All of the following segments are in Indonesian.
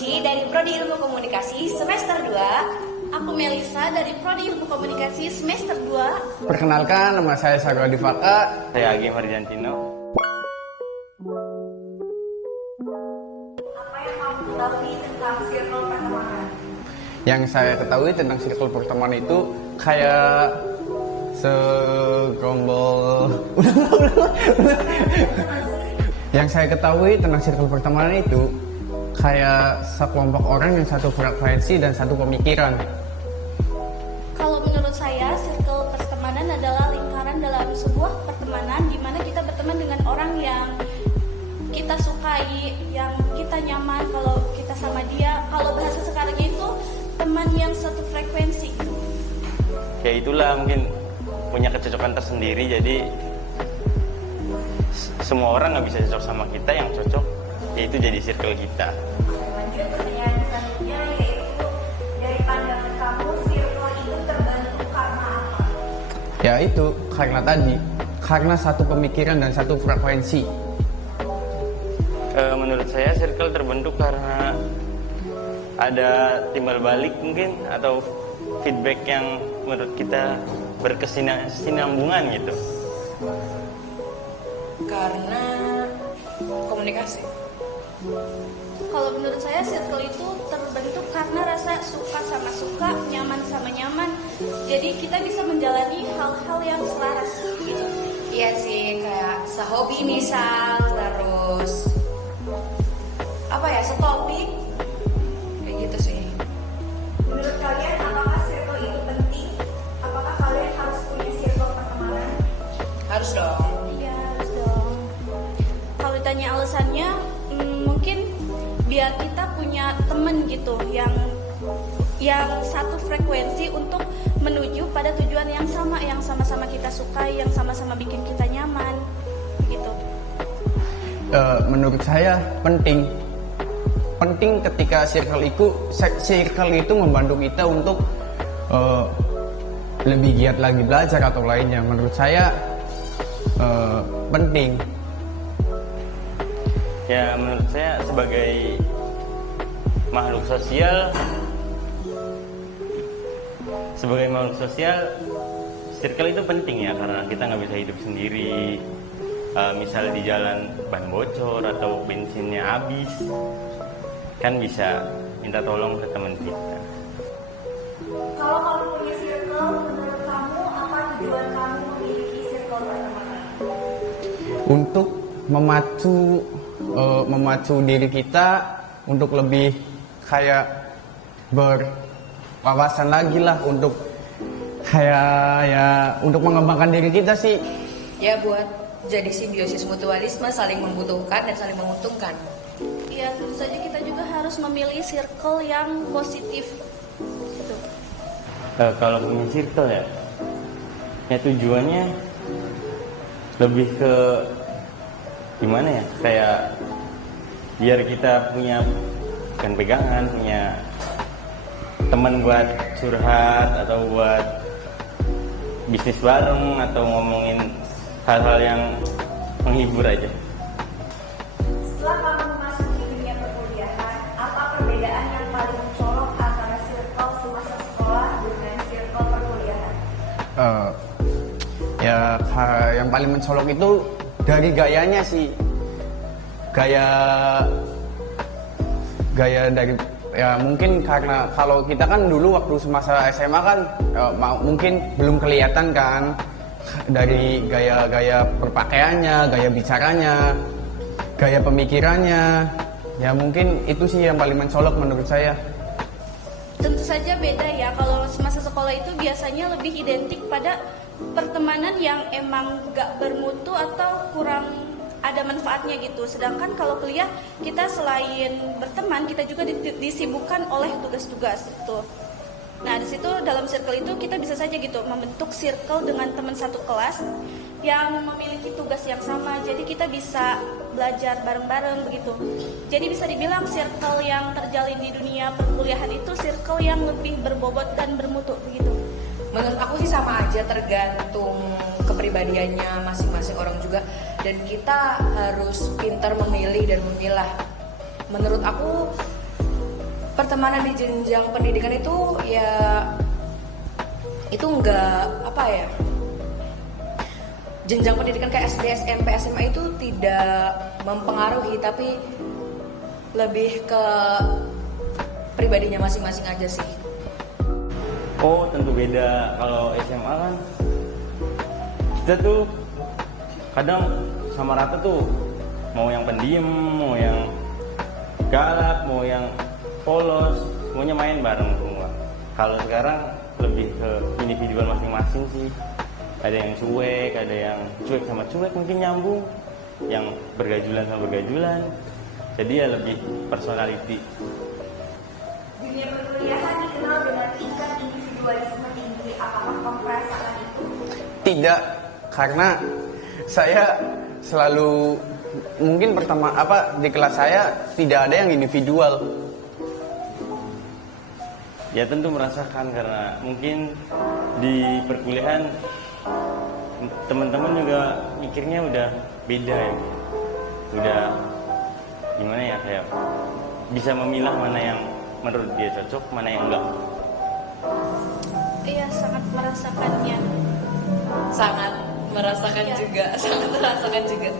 Cici dari Prodi Ilmu Komunikasi semester 2. Aku Melisa dari Prodi Ilmu Komunikasi semester 2. Perkenalkan, nama saya Sagra Divaka. Saya Agi Marjantino. Apa yang kamu ketahui tentang circle pertemanan? Yang saya ketahui tentang circle pertemanan itu kayak segerombol. Yang saya ketahui tentang circle pertemanan itu kayak sekelompok orang yang satu frekuensi dan satu pemikiran. Kalau menurut saya, circle pertemanan adalah lingkaran dalam sebuah pertemanan di mana kita berteman dengan orang yang kita sukai, yang kita nyaman kalau kita sama dia. Kalau bahasa sekarangnya itu teman yang satu frekuensi. Ya itulah mungkin punya kecocokan tersendiri, jadi semua orang nggak bisa cocok sama kita, yang cocok yaitu jadi circle kita. Lanjut pertanyaan selanjutnya, yaitu dari pandangan kamu circle itu terbentuk karena apa? Ya itu karena tadi, karena satu pemikiran dan satu frekuensi. Menurut saya circle terbentuk karena ada timbal balik mungkin, atau feedback yang menurut kita berkesinambungan gitu. Karena komunikasi. Kalau menurut saya, circle itu terbentuk karena rasa suka sama suka, nyaman sama nyaman. Jadi kita bisa menjalani hal-hal yang selaras gitu. Iya sih, kayak sehobi misal, terus apa ya, setopik, kayak gitu sih. Menurut kalian, apakah circle itu penting? Apakah kalian harus punya circle pertemanan? Harus dong. Iya, harus dong. Kalau ditanya alasannya, mungkin biar kita punya temen gitu yang satu frekuensi untuk menuju pada tujuan yang sama-sama kita sukai, yang sama-sama bikin kita nyaman gitu. Menurut saya penting ketika circle itu membantu kita untuk lebih giat lagi belajar atau lainnya. Menurut saya penting. Ya menurut saya sebagai makhluk sosial, circle itu penting ya, karena kita nggak bisa hidup sendiri. Misal di jalan ban bocor atau bensinnya habis, kan bisa minta tolong ke teman kita. Kalau kamu punya circle, menurut kamu apa tujuan kamu memiliki circle pertemanan? Untuk memacu diri kita untuk lebih kayak berwawasan lagi lah, untuk kayak untuk mengembangkan diri kita sih. Ya buat jadi simbiosis mutualisme, saling membutuhkan dan saling menguntungkan. Iya, tentu saja kita juga harus memilih circle yang positif gitu. Kalau punya circle ya tujuannya lebih ke gimana ya, kayak biar kita punya pegangan, punya teman buat curhat atau buat bisnis bareng atau ngomongin hal-hal yang menghibur aja. Setelah kamu memasuki dunia perkuliahan, apa perbedaan yang paling mencolok antara circle semasa sekolah dengan circle perkuliahan? Yang paling mencolok itu dari gayanya sih. Gaya dari ya mungkin karena kalau kita kan dulu waktu semasa SMA kan mungkin belum kelihatan kan, dari gaya berpakaiannya, gaya bicaranya, gaya pemikirannya. Ya mungkin itu sih yang paling mencolok menurut saya. Tentu saja beda ya, kalau semasa sekolah itu biasanya lebih identik pada pertemanan yang emang gak bermutu atau kurang ada manfaatnya gitu. Sedangkan kalau kuliah, kita selain berteman, kita juga disibukkan oleh tugas-tugas gitu. Nah, di situ dalam circle itu kita bisa saja gitu membentuk circle dengan teman satu kelas yang memiliki tugas yang sama. Jadi kita bisa belajar bareng-bareng begitu. Jadi bisa dibilang circle yang terjalin di dunia perkuliahan itu circle yang lebih berbobot dan bermutu begitu. Menurut aku sih sama aja, tergantung kepribadiannya masing-masing orang juga, dan kita harus pintar memilih dan memilah. Menurut aku pertemanan di jenjang pendidikan itu ya itu enggak apa ya, jenjang pendidikan kayak SD, SMP, SMA itu tidak mempengaruhi, tapi lebih ke pribadinya masing-masing aja sih. Oh, tentu beda. Kalau SMA kan kita tuh kadang sama rata tuh, mau yang pendiam, mau yang galak, mau yang polos, semuanya main bareng semua. Kalau sekarang lebih ke individual masing-masing sih. Ada yang cuek, ada yang cuek sama cuek mungkin nyambung, yang bergajulan sama bergajulan. Jadi ya lebih personality. Dunia perkuliahan dikenal dengan tingkat individualisme tinggi. Apakah kamu merasakan itu? Tidak, karena saya selalu mungkin pertama di kelas saya tidak ada yang individual. Ya tentu merasakan, karena mungkin di perkuliahan teman-teman juga mikirnya udah beda ya. Udah gimana ya, kayak bisa memilah mana yang menurut dia cocok, mana yang enggak. Iya, sangat merasakannya. Sangat merasakan juga, sangat merasakan juga.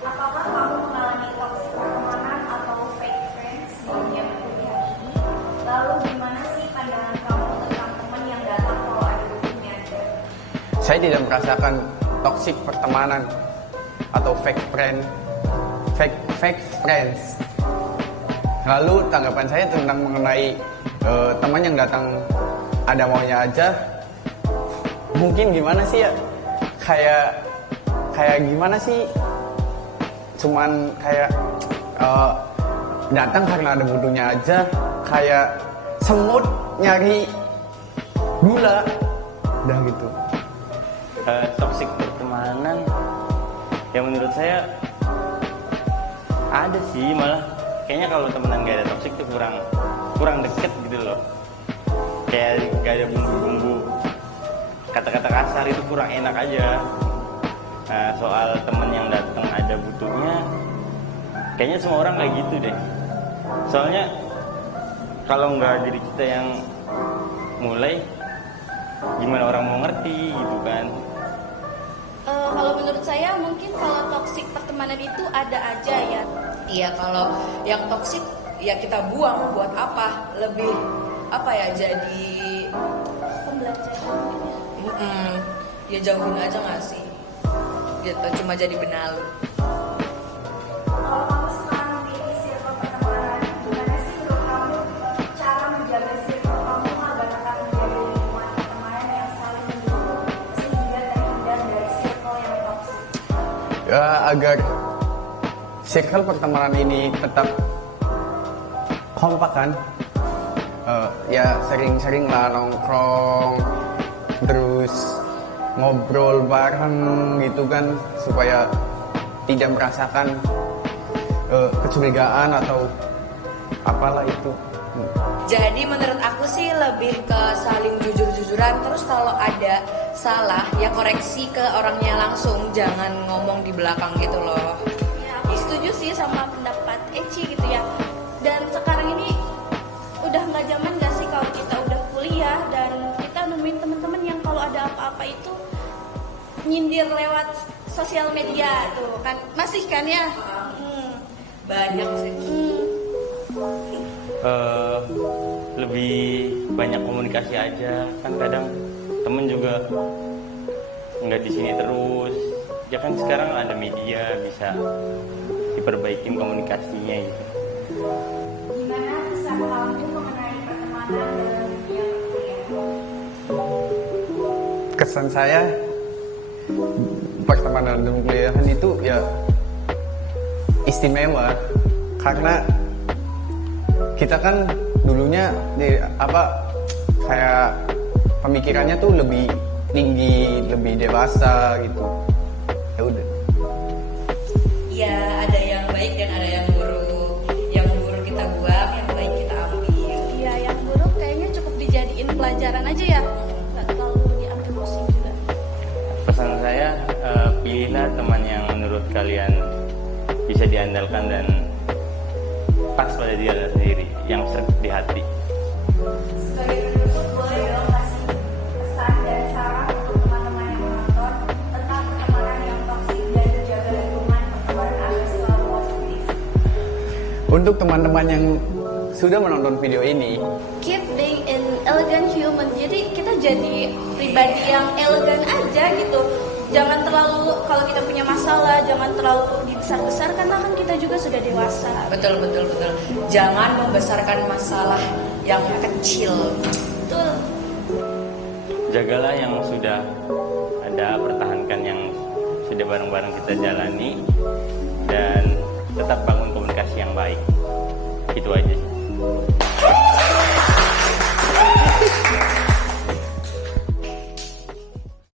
Apakah kamu mengalami toxic pertemanan atau fake friends di dunia perkuliahan ini? Lalu gimana sih pandangan kamu tentang teman yang datang kalau ada butuhnya aja? Saya tidak merasakan toxic pertemanan atau fake friends. Lalu tanggapan saya tentang mengenai teman yang datang ada maunya aja, mungkin gimana sih ya, kayak gimana sih, cuman kayak datang karena ada butuhnya aja, kayak semut nyari gula, udah gitu. Toxic pertemanan yang menurut saya ada sih, malah kayaknya kalau temenan gak ada toxic tuh kurang deket gitu loh. Kayak gak ada bumbu-bumbu kata-kata kasar, itu kurang enak aja. Nah, soal temen yang datang ada butuhnya, kayaknya semua orang kayak gitu deh. Soalnya kalau nggak diri kita yang mulai, gimana orang mau ngerti gitu kan. Kalau menurut saya mungkin kalau toksik pertemanan itu ada aja ya. Iya, kalau yang toksik ya kita buang, buat apa? Lebih apa ya, jadi Pembelajaran mungkin ya. Ya jauhin aja nggak sih? Gitu, cuma jadi benalu. Kalau kamu sekarang memiliki circle pertemanan, gimana sih menurut kamu cara menjaga circle kamu agar tetap menjadi lingkungan pertemanan yang saling mendukung sehingga terhindar dari circle yang toksik? Ya, agar circle pertemanan ini tetap kompak kan, ya sering-sering lah nongkrong, terus ngobrol bareng gitu kan, supaya tidak merasakan kecurigaan atau apalah itu. Jadi menurut aku sih lebih ke saling jujur-jujuran. Terus kalau ada salah ya koreksi ke orangnya langsung, jangan ngomong di belakang gitu loh. Ya, aku setuju sih sama pendapat Eci gitu ya. Dan sekarang ini udah nggak zaman nggak sih kalau kita udah kuliah dan kita nemuin teman-teman yang kalau ada apa-apa itu nyindir lewat sosial media tuh kan, masih kan ya? Banyak sih. Lebih banyak komunikasi aja kan, kadang temen juga nggak di sini terus ya kan, sekarang ada media bisa diperbaikin komunikasinya gitu. Gimana pesan kamu mengenai pertemanan dalam dunia perkuliahan? Kesan saya pertemanan dalam kuliahan itu ya istimewa, karena kita kan dulunya kayak pemikirannya tuh lebih tinggi, lebih dewasa gitu. Ya udah. Ya ada yang baik dan ada yang buruk. Yang buruk kita buang, yang baik kita ambil. Iya, yang buruk kayaknya cukup dijadiin pelajaran aja ya, nggak terlalu diambil pusing juga. Pesan saya, pilihlah teman yang menurut kalian bisa diandalkan dan pas pada pada diri Anda sendiri yang seret di hati. Sebagai penutup, boleh dong kasih pesan dan saran untuk teman-teman yang menonton tentang pertemanan yang toksik dan menjaga lingkungan pertemanan agar selalu positif. Untuk teman-teman yang sudah menonton video ini, Keep being an elegant human. Jadi kita jadi pribadi yang elegan aja gitu. Jangan terlalu, kalau kita punya masalah, jangan terlalu dibesar-besar karena kan kita juga sudah dewasa. Betul. Jangan membesarkan masalah yang kecil. Betul. Jagalah yang sudah ada, pertahankan yang sudah bareng-bareng kita jalani, dan tetap bangun komunikasi yang baik. Itu aja sih.